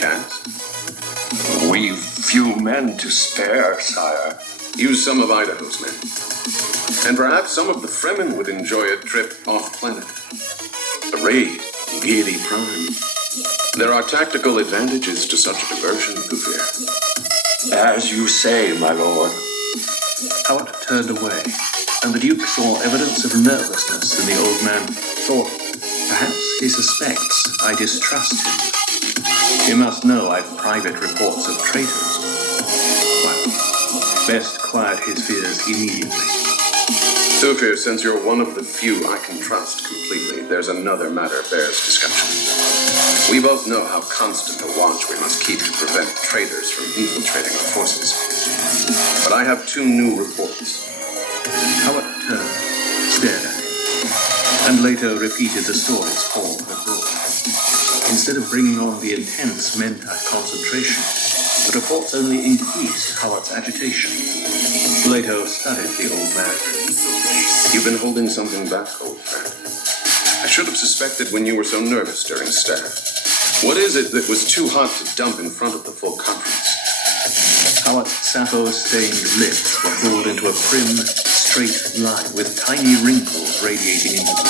cast? We've few men to spare, sire. Use some of Idaho's men. And perhaps some of the Fremen would enjoy a trip off-planet. A raid in Deity Prime. There are tactical advantages to such a diversion, Thufir. As you say, my lord. Howard turned away, and the Duke saw evidence of nervousness in the old man. Thought, perhaps he suspects I distrust him. He must know I've private reports of traitors. Well, best quiet his fears immediately. Thufir, since you're one of the few I can trust completely, there's another matter bears discussion. We both know how constant a watch we must keep to prevent traitors from infiltrating our forces. But I have 2 new reports. Howard turned, stared at him, and later repeated the stories Paul had brought. Instead of bringing on the intense mentat concentration, the reports only increased Howard's agitation. Plato studied the old man. You've been holding something back, old friend. I should have suspected when you were so nervous during staff. What is it that was too hot to dump in front of the full conference? Howard's sappho-stained lips were pulled into a prim, straight line with tiny wrinkles radiating into them.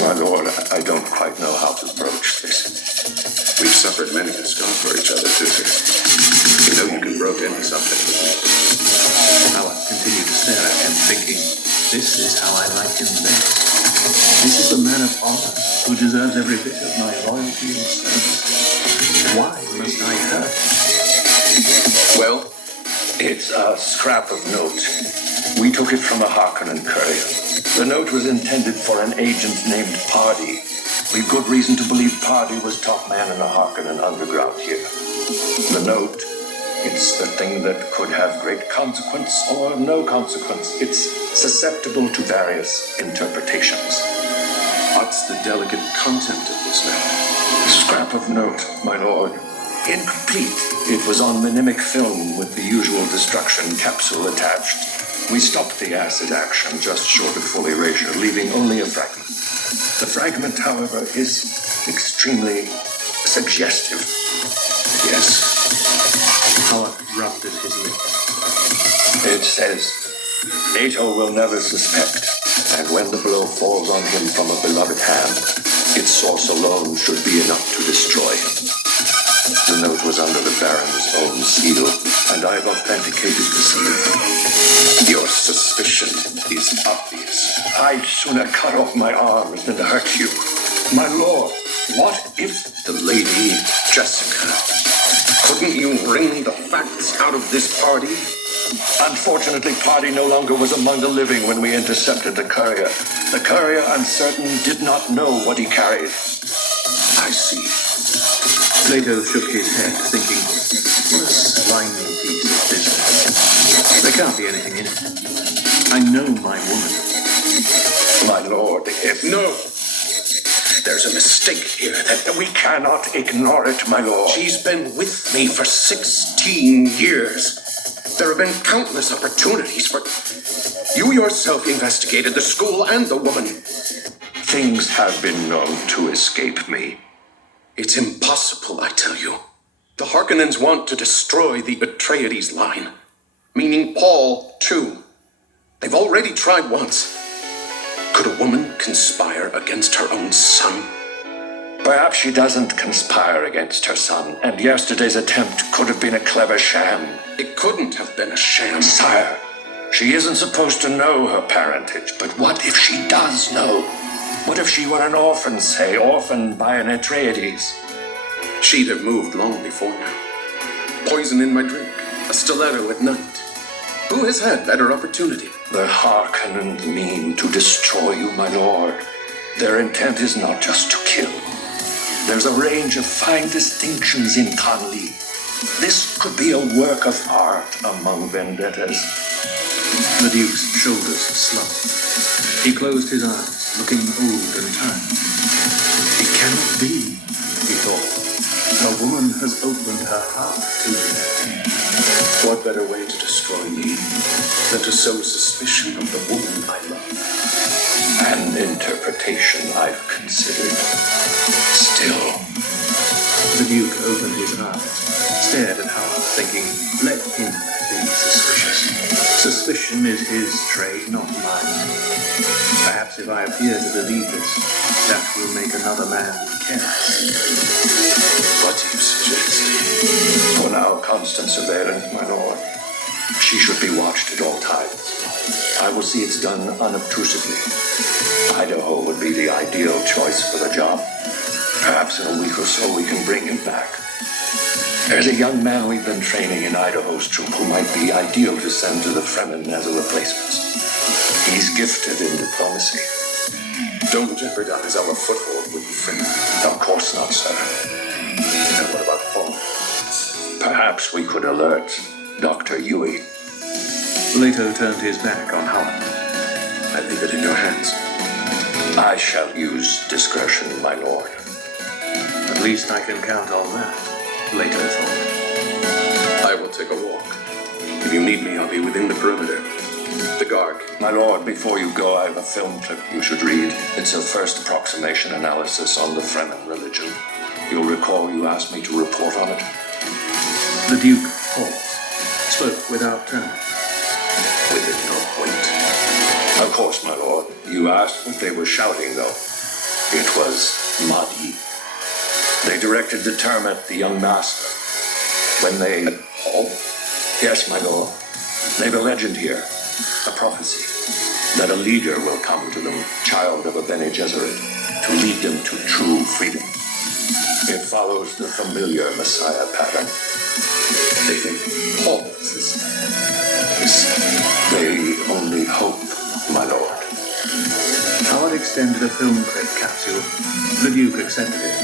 My lord, I don't quite know how to broach this. We've suffered many a scar for each other, Thufir. You know you can broach any subject with me. Howard continued to stare at him, thinking, this is how I like him best. This is the man of honor who deserves every bit of my loyalty and service. Why must I hurt him? Well, it's a scrap of note. We took it from a Harkonnen courier. The note was intended for an agent named Pardee. We've good reason to believe Pardee was top man in the Harkonnen underground here. The note, it's the thing that could have great consequence or no consequence. It's susceptible to various interpretations. What's the delicate content of this now? Scrap of note, my lord. Incomplete. It was on mnemic film with the usual destruction capsule attached. We stopped the acid action just short of full erasure, leaving only a fragment. The fragment, however, is extremely suggestive. Yes. Howard rubbed at his lips. It says, Ato will never suspect, and when the blow falls on him from a beloved hand, its source alone should be enough to destroy him. The note was under the Baron's own seal, and I've authenticated the seal. Your suspicion is obvious. I'd sooner cut off my arms than hurt you. My lord, what if the Lady Jessica? Couldn't you wring the facts out of this party? Unfortunately, Pardee no longer was among the living when we intercepted the courier. The courier, I'm certain, did not know what he carried. I see. Plato shook his head, thinking, what a slimy piece of business. There can't be anything in it. I know my woman. My lord, if... No! There's a mistake here that we cannot ignore it, my lord. She's been with me for 16 years. There have been countless opportunities for... You yourself investigated the school and the woman. Things have been known to escape me. It's impossible, I tell you. The Harkonnens want to destroy the Atreides line. Meaning Paul, too. They've already tried once. Could a woman conspire against her own son? Perhaps she doesn't conspire against her son, and yesterday's attempt could have been a clever sham. It couldn't have been a sham. Sire, she isn't supposed to know her parentage, but what if she does know? What if she were an orphan, say, orphaned by an Atreides? She'd have moved long before now. Poison in my drink, a stiletto at night. Who has had better opportunity? The Harkonnens mean to destroy you, my lord. Their intent is not just to kill. There's a range of fine distinctions in Khanli. This could be a work of art among vendettas. The Duke's shoulders slumped. He closed his eyes, looking old and tired. It cannot be, he thought. A woman has opened her heart to me. What better way to destroy me than to sow suspicion of the woman I love? An interpretation I've considered. Still, The Duke opened his eyes, stared at Howard, thinking, let him be suspicious. Suspicion is his trade, not mine. Perhaps if I appear to believe this, that will make another man careless. What do you suggest? For now, constant surveillance, my lord. She should be watched at all times. I will see it's done unobtrusively. Idaho would be the ideal choice for the job. Perhaps in a week or so we can bring him back. There's a young man we've been training in Idaho's troop who might be ideal to send to the Fremen as a replacement. He's gifted in diplomacy. Don't jeopardize our foothold with the Fremen. Of course not, sir. And what about Paul? Perhaps we could alert Dr. Yui. Leto turned his back on Howard. I leave it in your hands. I shall use discretion, my lord. At least I can count on that, Leto thought. I will take a walk. If you need me, I'll be within the perimeter. The guard. My lord, before you go, I have a film clip you should read. It's a first approximation analysis on the Fremen religion. You'll recall you asked me to report on it. The Duke paused, spoke without turning. Within your point. Of course, my lord. You asked what they were shouting, though. It was Mahdi. They directed the term at the young master. When they... Paul? Yes, my lord. They've a legend here, a prophecy, that a leader will come to them, child of a Bene Gesserit, to lead them to true freedom. It follows the familiar Messiah pattern. They think Paul is this. They only hope, my lord. Howard extended a film clip capsule. The Duke accepted it,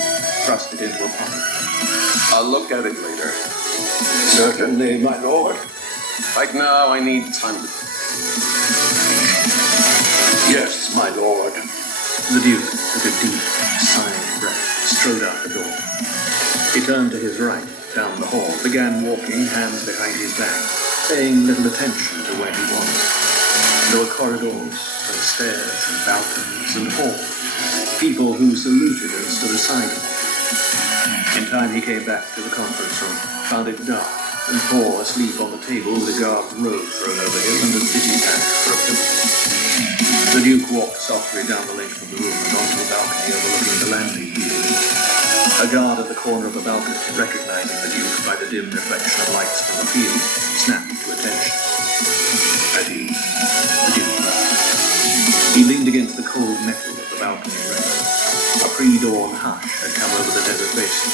thrust it into a pocket. I'll look at it later. Certainly, my lord. Right now, I need time to... Yes, my lord. The Duke took a deep, sighing breath, strode out the door. He turned to his right, down the hall, began walking, hands behind his back, paying little attention to where he was. There were corridors and stairs and balconies and halls, people who saluted and stood aside him. In time he came back to the conference room, found it dark, and Paul asleep on the table with a guard's robe thrown over him and a digi pack for a pillow. The Duke walked softly down the length of the room and onto a balcony overlooking the landing field. A guard at the corner of the balcony, recognizing the Duke by the dim reflection of lights from the field, snapped to attention. At ease, the Duke bowed. He leaned against the cold metal of the balcony rail. A pre-dawn hush had come over the desert basin.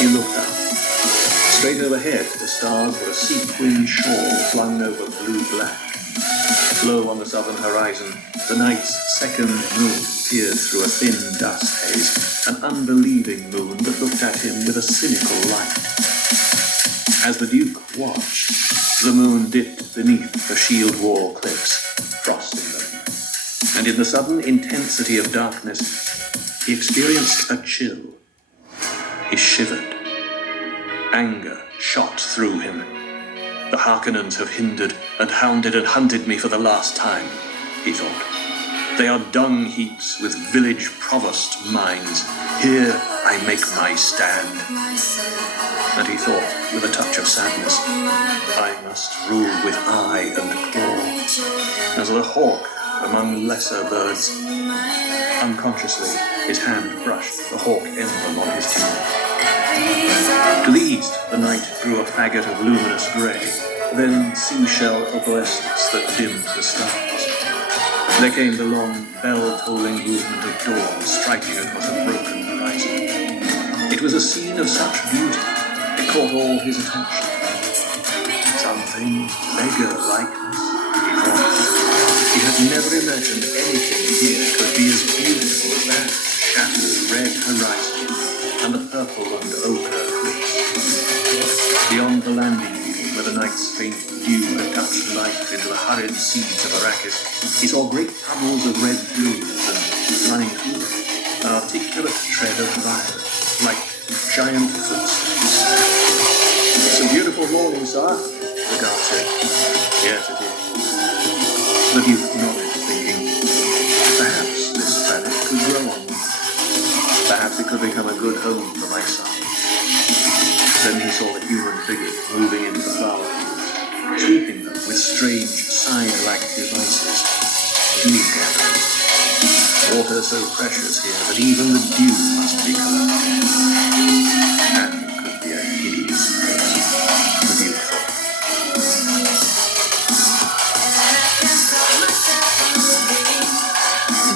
He looked up. Straight overhead, the stars were a sequin shawl flung over blue-black. Low on the southern horizon, the night's second moon peered through a thin dust haze, an unbelieving moon that looked at him with a cynical light. As the Duke watched, the moon dipped beneath the shield wall cliffs, frosting them. And in the sudden intensity of darkness, he experienced a chill. He shivered. Anger shot through him. The Harkonnens have hindered and hounded and hunted me for the last time, he thought. They are dung heaps with village provost minds. Here I make my stand. And he thought, with a touch of sadness, I must rule with eye and claw, as the hawk among lesser birds. Unconsciously, his hand brushed the hawk emblem on his helmet. To the east, the night grew a faggot of luminous grey, then seashell opalescence that dimmed the stars. There came the long, bell-tolling movement of dawn striking across a broken horizon. It was a scene of such beauty, it caught all his attention. Something beggar-likeness, he thought. He had never imagined anything here could be as beautiful as that shattered red horizon and the purple and ochre cliffs. Beyond the landing field, where the night's faint dew had touched life into the hurried seeds of Arrakis, he saw great tunnels of red blooms and, running through them, an articulate tread of violet, like giant footsteps. It's a beautiful morning, sir, the guard said. Yes, it is. The Duke nodded, thinking, perhaps this planet could grow on me. Perhaps it could become a good home for my son. Then he saw the human figures moving into the flower fields, sweeping them with strange sign-like devices. Dew gatherers. Water so precious here that even the dew must be curbed. And could be a hideous place, the Duke thought.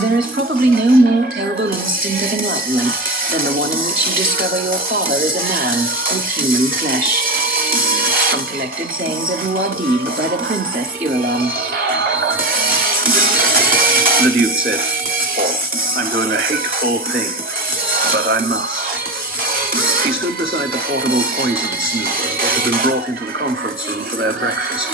There is probably no more terrible instant of enlightenment than the one in which you discover your father is a man with human flesh. From collected sayings of Muad'Dib by the Princess Irulan. The Duke said, "Oh, I'm doing a hateful thing, but I must." He stood beside the portable poison snooper that had been brought into the conference room for their breakfast.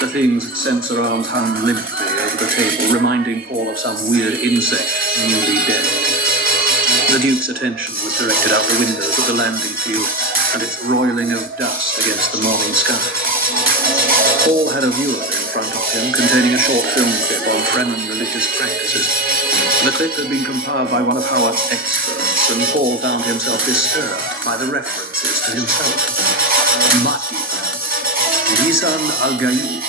The thing's sensor arms hung limply over the table, reminding Paul of some weird insect newly dead. The Duke's attention was directed out the windows of the landing field and its roiling of dust against the morning sky. Paul had a viewer in front of him containing a short film clip on Fremen religious practices. The clip had been compiled by one of Howard's experts, and Paul found himself disturbed by the references to himself. Mati, Lisan al-Gaib.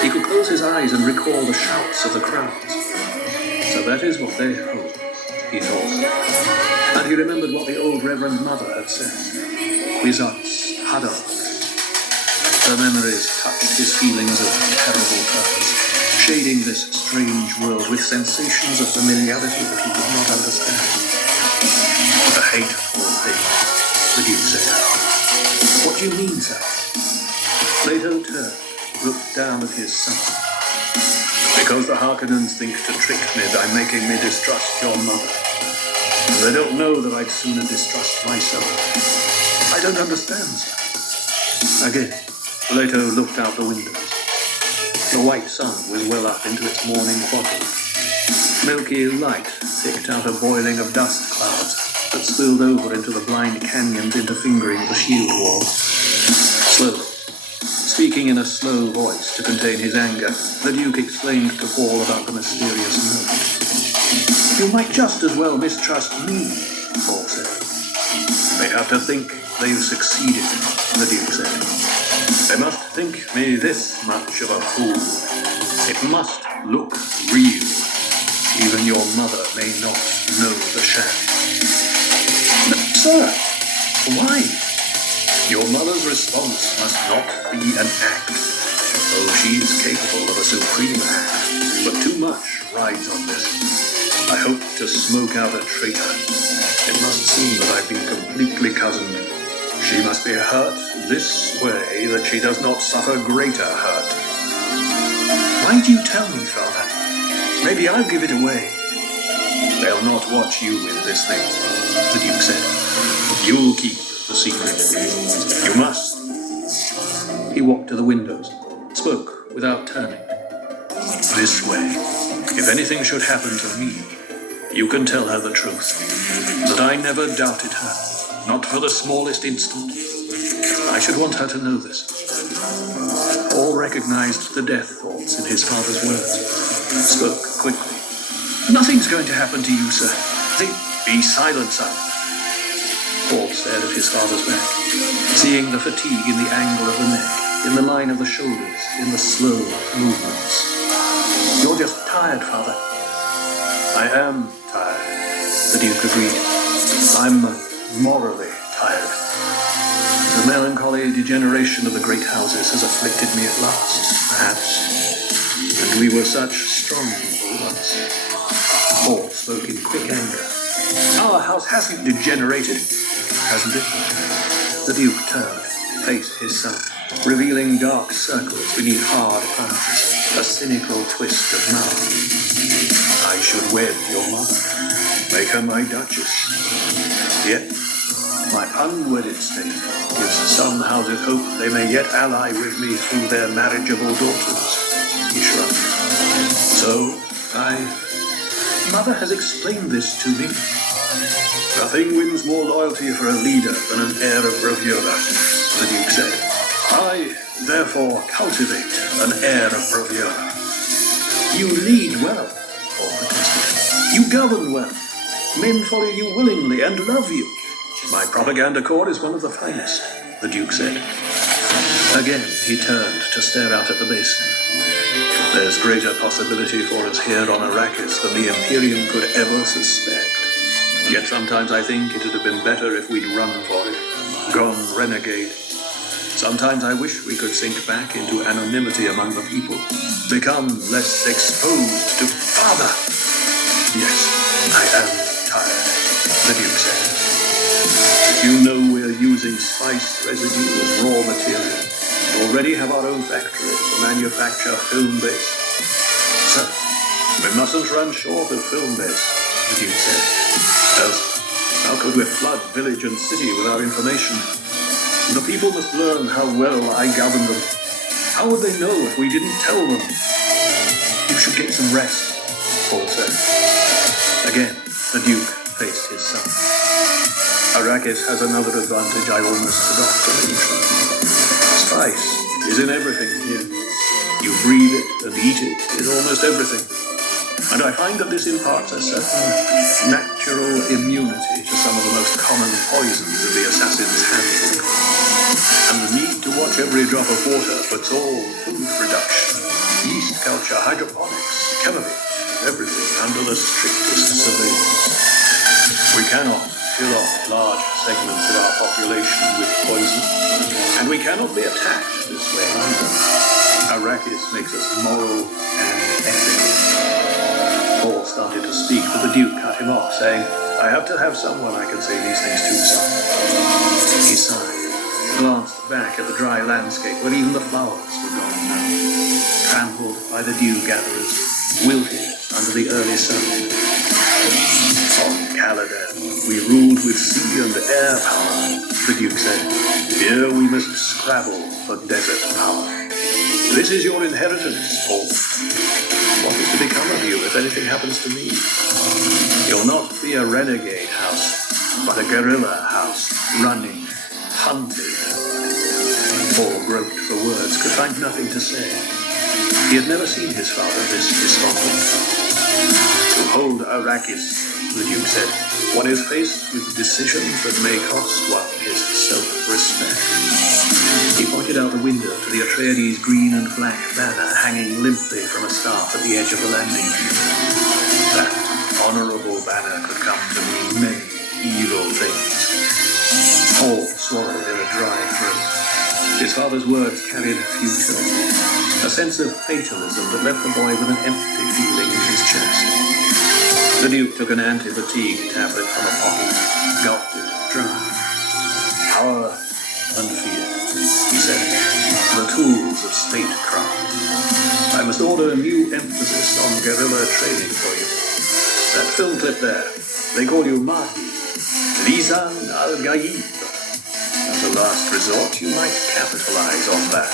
He could close his eyes and recall the shouts of the crowds. So that is what they hope, he thought. And he remembered what the old Reverend Mother had said. Wizards, Hadar. Her memories touched his feelings of terrible purpose, shading this strange world with sensations of familiarity that he could not understand. A hateful thing, the Duke said. What do you mean, sir? Plato turned, looked down at his son. Because the Harkonnens think to trick me by making me distrust your mother. They don't know that I'd sooner distrust myself. I don't understand, sir. Again, Plato looked out the windows. The white sun was well up into its morning quadrant. Milky light picked out a boiling of dust clouds that spilled over into the blind canyons interfingering the shield walls. Slowly, speaking in a slow voice to contain his anger, the Duke explained to Paul about the mysterious note. You might just as well mistrust me, Paul said. They have to think they've succeeded, the Duke said. They must think me this much of a fool. It must look real. Even your mother may not know the sham. But, sir, why? Your mother's response must not be an act. Oh, she's capable of a supreme act, but too much rides on this. I hope to smoke out a traitor. It must seem that I've been completely cozened. She must be hurt this way that she does not suffer greater hurt. Why do you tell me, Father? Maybe I'll give it away. They'll not watch you with this thing, the Duke said. You'll keep the secret. You must. He walked to the windows, spoke without turning. This way. If anything should happen to me, you can tell her the truth. That I never doubted her. Not for the smallest instant. I should want her to know this. Paul recognized the death thoughts in his father's words. Spoke quickly. Nothing's going to happen to you, sir. Be silent, son. Paul stared at his father's back, seeing the fatigue in the angle of the neck, in the line of the shoulders, in the slow movements. You're just tired, Father. I am tired, the Duke agreed. I'm morally tired. The melancholy degeneration of the great houses has afflicted me at last, perhaps. And we were such strong people once. Paul spoke in quick anger. Our house hasn't degenerated, hasn't it? The Duke turned, faced his son, revealing dark circles beneath hard eyes, a cynical twist of mouth. I should wed your mother, make her my duchess. Yet, my unwedded state gives some houses hope they may yet ally with me through their marriageable daughters. He shrugged. So, Mother has explained this to me. Nothing wins more loyalty for a leader than an air of bravura, the Duke said. I, therefore, cultivate an air of bravura. You lead well, Paul protested. You govern well. Men follow you willingly and love you. My propaganda corps is one of the finest, the Duke said. Again, he turned to stare out at the basin. There's greater possibility for us here on Arrakis than the Imperium could ever suspect. Yet sometimes I think it'd have been better if we'd run for it, gone renegade. Sometimes I wish we could sink back into anonymity among the people, become less exposed to father. Yes, I am tired, the Duke said. If you know we're using spice residue as raw material, we already have our own factory to manufacture film base. So, we mustn't run short of film base, the Duke said. Else, how could we flood village and city with our information? The people must learn how well I govern them. How would they know if we didn't tell them? You should get some rest, Paul said. Again, the Duke faced his son. Arrakis has another advantage I almost forgot to mention. Spice is in everything here. You breathe it and eat it in almost everything. And I find that this imparts a certain natural immunity to some of the most common poisons in the assassin's handbook. And the need to watch every drop of water puts all food production, yeast culture, hydroponics, chemicals, everything under the strictest surveillance. We cannot kill off large segments of our population with poison, and we cannot be attacked this way either. Arrakis makes us moral and ethical. Paul started to speak, but the Duke cut him off, saying, I have to have someone I can say these things to, son. He sighed, glanced back at the dry landscape where even the flowers were gone now, trampled by the dew gatherers, wilted under the early sun. On Caladan, we ruled with sea and air power, the Duke said. Here we must scrabble for desert power. This is your inheritance, Paul. What is to become of you if anything happens to me? You'll not be a renegade house, but a guerrilla house, running, hunted. Paul groped for words, could find nothing to say. He had never seen his father this despondent. To hold Arrakis, the Duke said, one is faced with decisions that may cost one his self-respect. He pointed out the window to the Atreides' green and black banner hanging limply from a staff at the edge of the landing field. That honorable banner could come to mean many evil things. Paul swallowed in a dry throat. His father's words carried futility, a sense of fatalism that left the boy with an empty feeling in his chest. The Duke took an anti-fatigue tablet from a pocket, gulped it dry. Power and fear, he said, the tools of statecraft. I must order a new emphasis on guerrilla training for you. That film clip there, they call you Mahdi, Lisan al-Gaib. As a last resort, you might capitalize on that.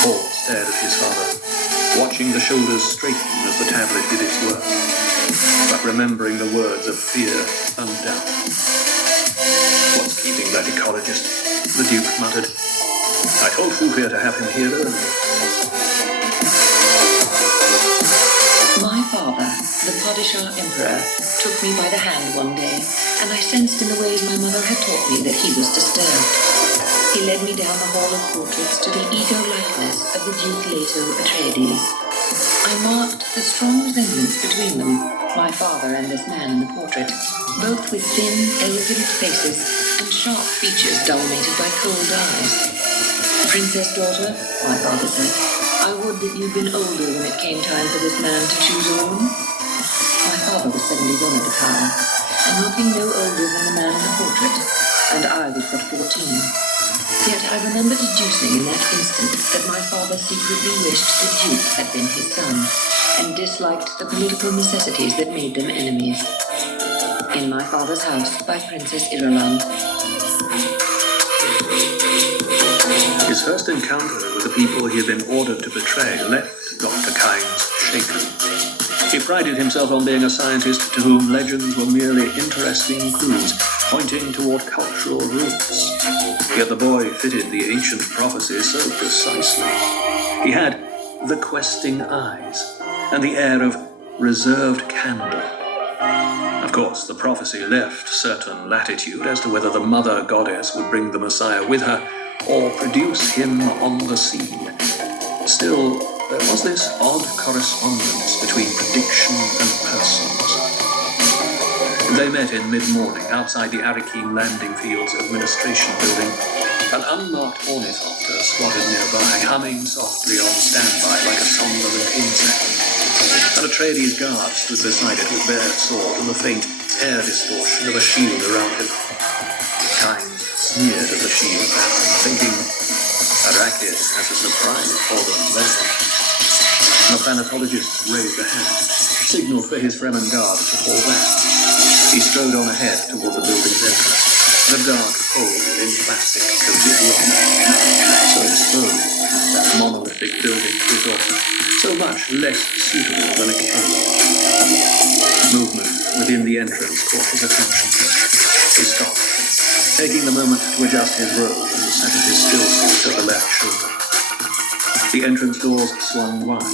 Paul stared at his father, watching the shoulders straighten as the tablet did its work, but remembering the words of fear and doubt. What's keeping that ecologist? The Duke muttered. I told Fufir to have him here earlier. My father, the Padishah Emperor, took me by the hand one day, and I sensed in the ways my mother had taught me that he was disturbed. He led me down the hall of portraits to the ego-likeness of the Duke Leto Atreides. I marked the strong resemblance between them, my father and this man in the portrait, both with thin, elegant faces and sharp features dominated by cold eyes. Princess daughter, my father said, I would that you'd been older when it came time for this man to choose a woman. My father was 71 at the time, and looking no older than the man in the portrait, and I was but 14. Yet I remember deducing in that instant that my father secretly wished the Duke had been his son, and disliked the political necessities that made them enemies. In my father's house by Princess Irulan. His first encounter with the people he had been ordered to betray left Dr. Kynes shaken. He prided himself on being a scientist to whom legends were merely interesting clues, pointing toward cultural roots. Yet the boy fitted the ancient prophecy so precisely. He had the questing eyes and the air of reserved candor. Of course, the prophecy left certain latitude as to whether the mother goddess would bring the Messiah with her or produce him on the scene. Still, there was this odd correspondence between prediction and persons. They met in mid-morning outside the Arakeen Landing Field's administration building. An unmarked ornithopter squatted nearby, humming softly on standby like a somnolent insect. An Atreides guard stood beside it with bared sword and the faint air distortion of a shield around him. Kynes sneered at the shield pattern, thinking, Arrakis has a surprise for them there. The planetologist raised a hand, signaled for his Fremen guard to fall back. He strode on ahead toward the building's entrance. The dark hole in plastic coated rock. So exposed, that monolithic building, he thought, so much less suitable than a cave. Movement within the entrance caught his attention. He stopped, taking the moment to adjust his robe and settle his stillsuit at the left shoulder. The entrance doors swung wide.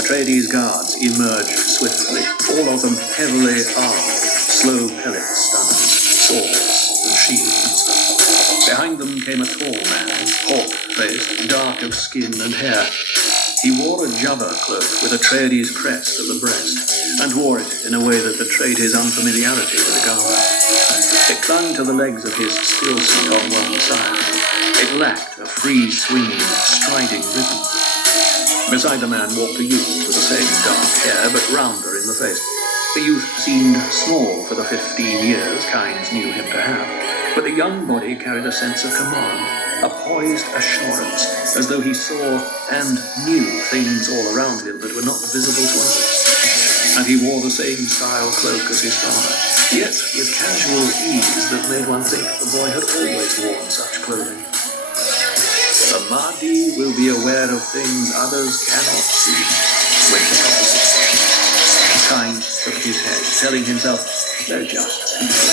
Atreides guards emerged swiftly, all of them heavily armed, slow pellet stunners, swords, and shields. Behind them came a tall man, hawk-faced, dark of skin and hair. He wore a jubber cloak with Atreides' crest at the breast, and wore it in a way that betrayed his unfamiliarity with the garment. It clung to the legs of his stillsuit on one side. It lacked a free, swinging, striding rhythm. Beside the man walked a youth with the same dark hair, but rounder in the face. The youth seemed small for the 15 years Kynes knew him to have, but the young body carried a sense of command, a poised assurance, as though he saw and knew things all around him that were not visible to others. And he wore the same style cloak as his father, yet with casual ease that made one think the boy had always worn such clothing. The Mahdi will be aware of things others cannot see, went the prophecy. Kynes shook his head, telling himself, they're just people.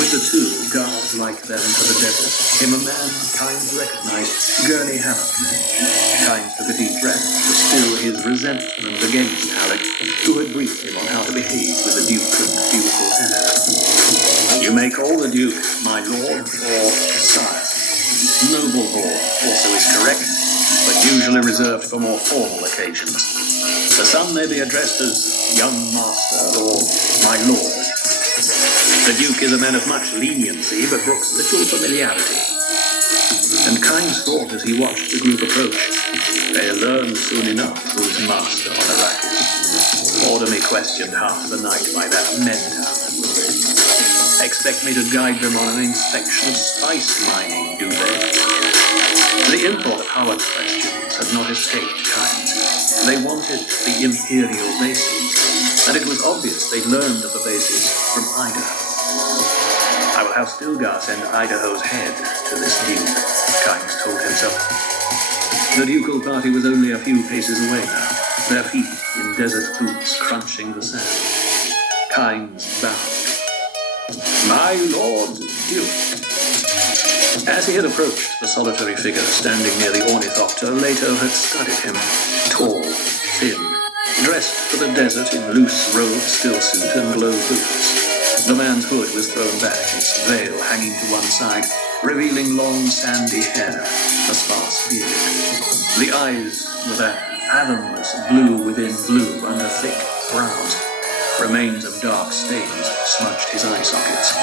With the two, guards like them to the desert, came a man Kynes recognized, Gurney Halleck. Kynes took a deep breath to still his resentment against Halleck, who had briefed him on how to behave with the Duke and ducal heir. You may call the Duke my lord or sire. Noble lord also is correct, but usually reserved for more formal occasions. The son may be addressed as young master or my lord. The Duke is a man of much leniency, but brooks little familiarity. And Kynes thought as he watched the group approach, they'll learn soon enough who's master on Arrakis. Boredom questioned half the night by that mentor. Expect me to guide them on an inspection of spice mining, do they? The import of Howard's questions had not escaped Kynes. They wanted the Imperial bases, and it was obvious they'd learned of the bases from Idaho. I will have Stilgar send Idaho's head to this Duke, Kynes told himself. The ducal party was only a few paces away now, their feet in desert boots crunching the sand. Kynes bowed. My Lord Duke. As he had approached the solitary figure standing near the ornithopter, Leto had studied him. Tall, thin, dressed for the desert in loose robe stillsuit and low boots. The man's hood was thrown back, its veil hanging to one side, revealing long sandy hair, a sparse beard. The eyes were that fathomless blue within blue under thick brows. Remains of dark stains smudged his eye sockets.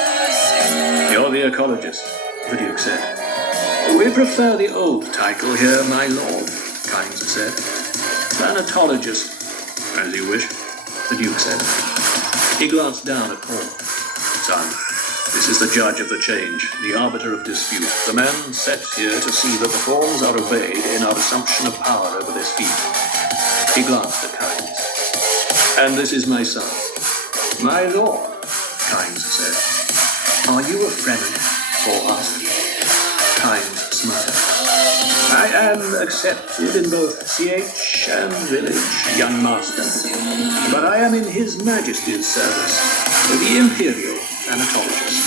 You're the ecologist, the Duke said. We prefer the old title here, my lord, Kynes said. Planetologist, as you wish, the Duke said. He glanced down at Paul. Son, this is the judge of the change, the arbiter of dispute, the man set here to see that the forms are obeyed in our assumption of power over this field. He glanced at Kynes. And this is my son. My lord, Kynes said. Are you a friend for us? Kynes smiled. I am accepted in both CH and village, young master. But I am in His Majesty's service, the Imperial Planetologist.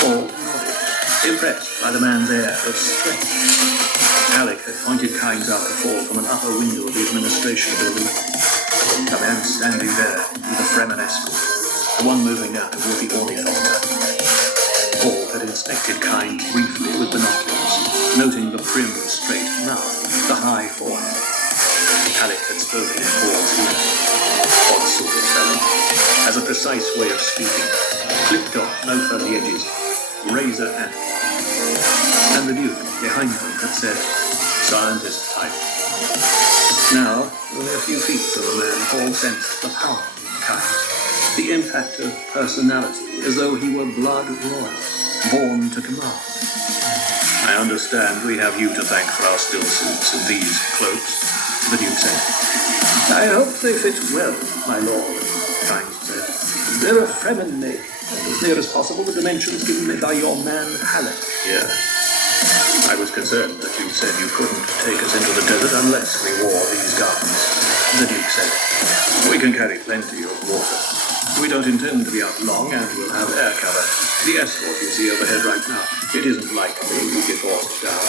Paul nodded, impressed by the man's air of strength. Halleck had pointed Kynes out to Paul from an upper window of the administration building. A man standing there with a Fremen escort, the one moving now toward the ornithopter. Paul had inspected Kind briefly with binoculars, noting the prim, straight mouth, the high forehead. Halleck had spoken in Paul's ear. Odd sort of fellow. Has a precise way of speaking. Clipped off, no fuzzy edges. Razor end. And the Duke, behind him, had said, scientist type. Now, only a few feet from the man, Paul sensed the power of Kind. The impact of personality, as though he were blood royal, born to command. I understand we have you to thank for our still suits and these cloaks, the Duke said. I hope they fit well, my lord, Kind said. They're a Fremen made, as near as possible the dimensions given me by your man Halleck here. I was concerned that you said you couldn't take us into the desert unless we wore these garments, the Duke said. We can carry plenty of water. We don't intend to be out long and we'll have air cover. The escort you see overhead right now, it isn't likely we'll get forced down.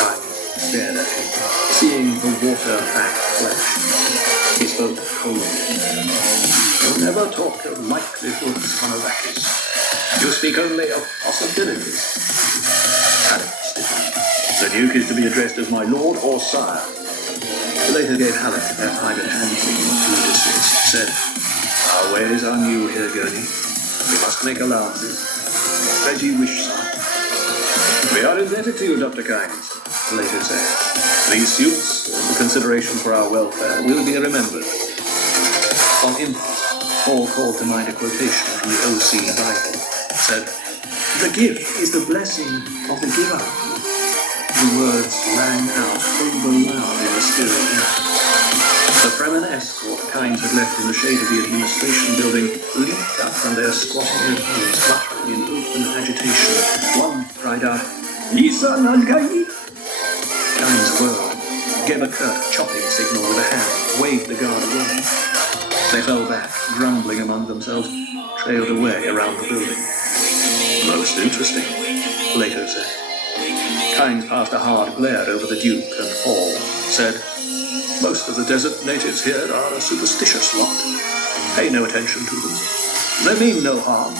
Kind stared at him, seeing the water-backed flesh. He spoke coldly. You never talk of likelihoods on Arrakis. You speak only of possibilities. Halleck stiffened. The Duke is to be addressed as my lord or sire. The later gave Halleck their private hand signal to dismiss, said, our ways are new here, Gurney. We must make allowances. As you wish, sir. We are indebted to you, Dr. Kynes, the later said. These suits, the consideration for our welfare, will be remembered. On impulse, Paul called to mind a quotation from the O.C. Bible. Said, the gift is the blessing of the giver. The words rang out over-loud in the still air. The Fremen escort Kynes had left in the shade of the administration building leaped up from their squatting opponents, muttering in open agitation. One cried out, Lisa Nalgai! Kynes whirled, gave a curt chopping signal with a hand, waved the guard away. They fell back, grumbling among themselves, trailed away around the building. Most interesting, Leto said. Kynes passed a hard glare over the Duke and Paul, said, most of the desert natives here are a superstitious lot. Pay no attention to them. They mean no harm.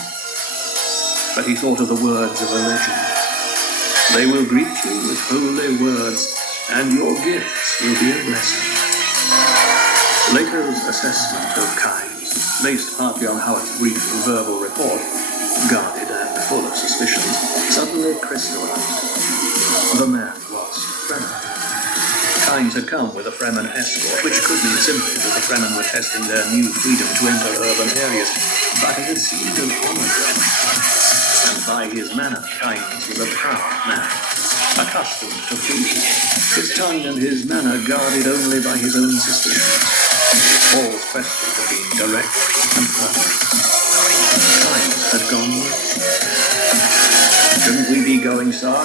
But he thought of the words of a legend. They will greet you with holy words, and your gifts will be a blessing. Leto's assessment of Kynes, based partly on Howard's brief verbal report, guarded and full of suspicions, suddenly crystallized. The man was Fremen. Kynes had come with a Fremen escort, which could mean simply that the Fremen were testing their new freedom to enter urban areas, but it had seemed an honor job. And by his manner, Kynes was a proud man, accustomed to freedom, his tongue and his manner guarded only by his own suspicions. Paul's question had been direct and firm. Kynes had gone well. Shouldn't we be going, sir?